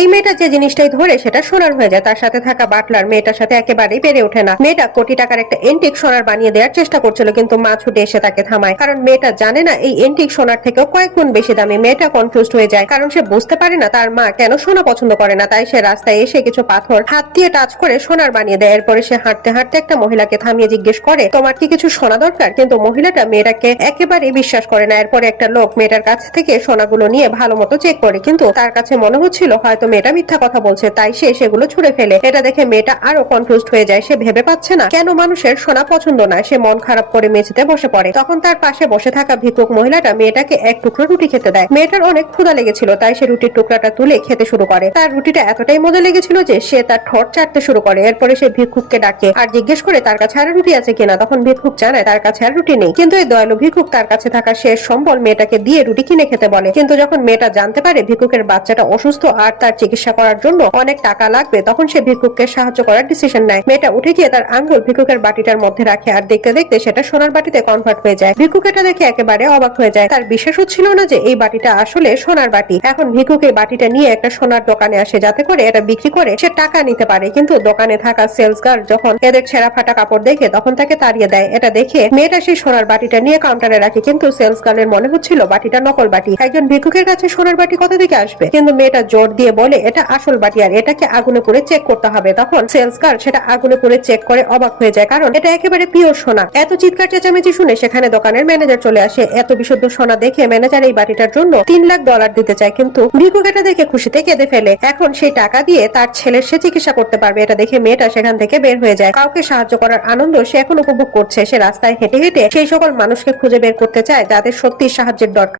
এই মেয়েটা যে জিনিসটাই ধরে সেটা সোনার হয়ে যায়। তার সাথে থাকা বাটলার মেয়েটার সাথে একেবারেই পেরে ওঠে না। মেয়েটা কোটি টাকার একটা এন্টিক সোনার বানিয়ে দেওয়ার চেষ্টা করছিল, কিন্তু মা ছুটে এসে তাকে থামায়, কারণ মেয়েটা জানে না এই এন্টিক সোনার থেকেও কয়েক গুণ বেশি দামি। মেয়েটা কনফিউজড হয়ে যায়, কারণ সে বুঝতে পারে না তার মা কেন সোনা পছন্দ করে না। তাই সে রাস্তায় এসে কিছু পাথর হাত দিয়ে টাচ করে সোনার বানিয়ে দেয়। এরপরে সে হাঁটতে হাঁটতে একটা মহিলাকে থামিয়ে জিজ্ঞেস করে, তোমার কি কিছু সোনা দরকার? কিন্তু মহিলাটা মেয়েটাকে একেবারেই বিশ্বাস করে না। এরপরে একটা লোক মেয়েটার কাছ থেকে সোনাগুলো নিয়ে ভালো মতো চেক করে, কিন্তু তার কাছে মনে হচ্ছিল হয়তো মেয়েটা মিথ্যা কথা বলছে, তাই সে সেগুলো ছুঁড়ে ফেলে। এটা দেখে মেয়েটা আরো কনফিউজড হয়ে যায়। সে ভেবে পাচ্ছে না কেন মানুষের সোনা পছন্দ না। সে মন খারাপ করে মেঝেতে বসে পড়ে। তখন তার পাশে বসে থাকা ভিক্ষুক মহিলাটা মেয়েটাকে এক টুকরো রুটি খেতে দেয়। মেয়েটার অনেক ক্ষুধা লেগেছিল, তাই সে রুটির টুকরাটা তুলে খেতে শুরু করে। তার রুটিটা এতটাই মজা লেগেছিল যে সে তার ঠোঁট চাটতে শুরু করে। এরপরে সে ভিক্ষুককে ডাকে আর জিজ্ঞেস করে তার কাছে আর রুটি আছে কিনা। তখন ভিক্ষুক জানায় তার কাছে আর রুটি নেই, কিন্তু এই দয়ালু ভিক্ষুক তার কাছে থাকা শেষ সম্বল মেয়েটাকে দিয়ে রুটি কিনে খেতে বলে। কিন্তু যখন মেয়েটা জানতে পারে ভিক্ষুকের বাচ্চাটা অসুস্থ আর তার চিকিৎসা করার জন্য অনেক টাকা লাগবে, তখন সে ভিক্ষুককে সাহায্য করার ডিসিশন নেয়। মেয়েটা উঠে গিয়ে তার আঙ্গুল ভিক্ষুকের বাটিটার মধ্যে রাখে আর দেখতে দেখতে সেটা সোনার বাটিতে কনভার্ট হয়ে যায়। ভিক্ষুক এটা দেখে একেবারে অবাক হয়ে যায়। তার বিশ্বাস হচ্ছিল না যে এই বাটিটা আসলে সোনার বাটি। এখন ভিক্ষুক এই বাটিটা নিয়ে একটা সোনার দোকানে আসে, যাতে করে এটা বিক্রি করে সে টাকা নিতে পারে। কিন্তু দোকানে থাকা সেলস গার্ল যখন এদের ছেঁড়া ফাটা কাপড় দেখে তখন তাকে তাড়িয়ে দেয়। এটা দেখে মেয়েটা সেই সোনার বাটিটা নিয়ে কাউন্টারে রাখে, কিন্তু সেলস গার্লের মনে হচ্ছিল বাটিটা নকল বাটি। একজন ভিক্ষুকের কাছে সোনার বাটি কোথা থেকে আসবে? কিন্তু মেয়েটা জোর দিয়ে বলে এটা আসল বাটি আর এটাকে আগুনে পুড়ে চেক করতে হবে। তখন সেলস গার্ল সেটা আগুনে পুড়ে চেক করে অবাক হয়ে যায়, কারণ এটা একেবারে পিওর সোনা। এত চিৎকার চেঁচামেচি শুনে সেখানে দোকানের ম্যানেজার চলে আসে। এত বিশুদ্ধ সোনা দেখে ম্যানেজার এই বাটিটার জন্য $3 লাখ দিতে চায়, কিন্তু ভিক্ষুক এটা দেখে খুশিতে কেঁদে ফেলে। এখন সেই টাকা দিয়ে তার ছেলের সে চিকিৎসা করতে পারবে। এটা দেখে মেয়েটা সেখান থেকে বের হয়ে যায়। কাউকে সাহায্য করার আনন্দ সে এখন উপভোগ করছে। সে রাস্তায় হেঁটে হেঁটে সেই সকল মানুষকে খুঁজে বের করতে চায় যাদের সত্যি সাহায্যের দরকার।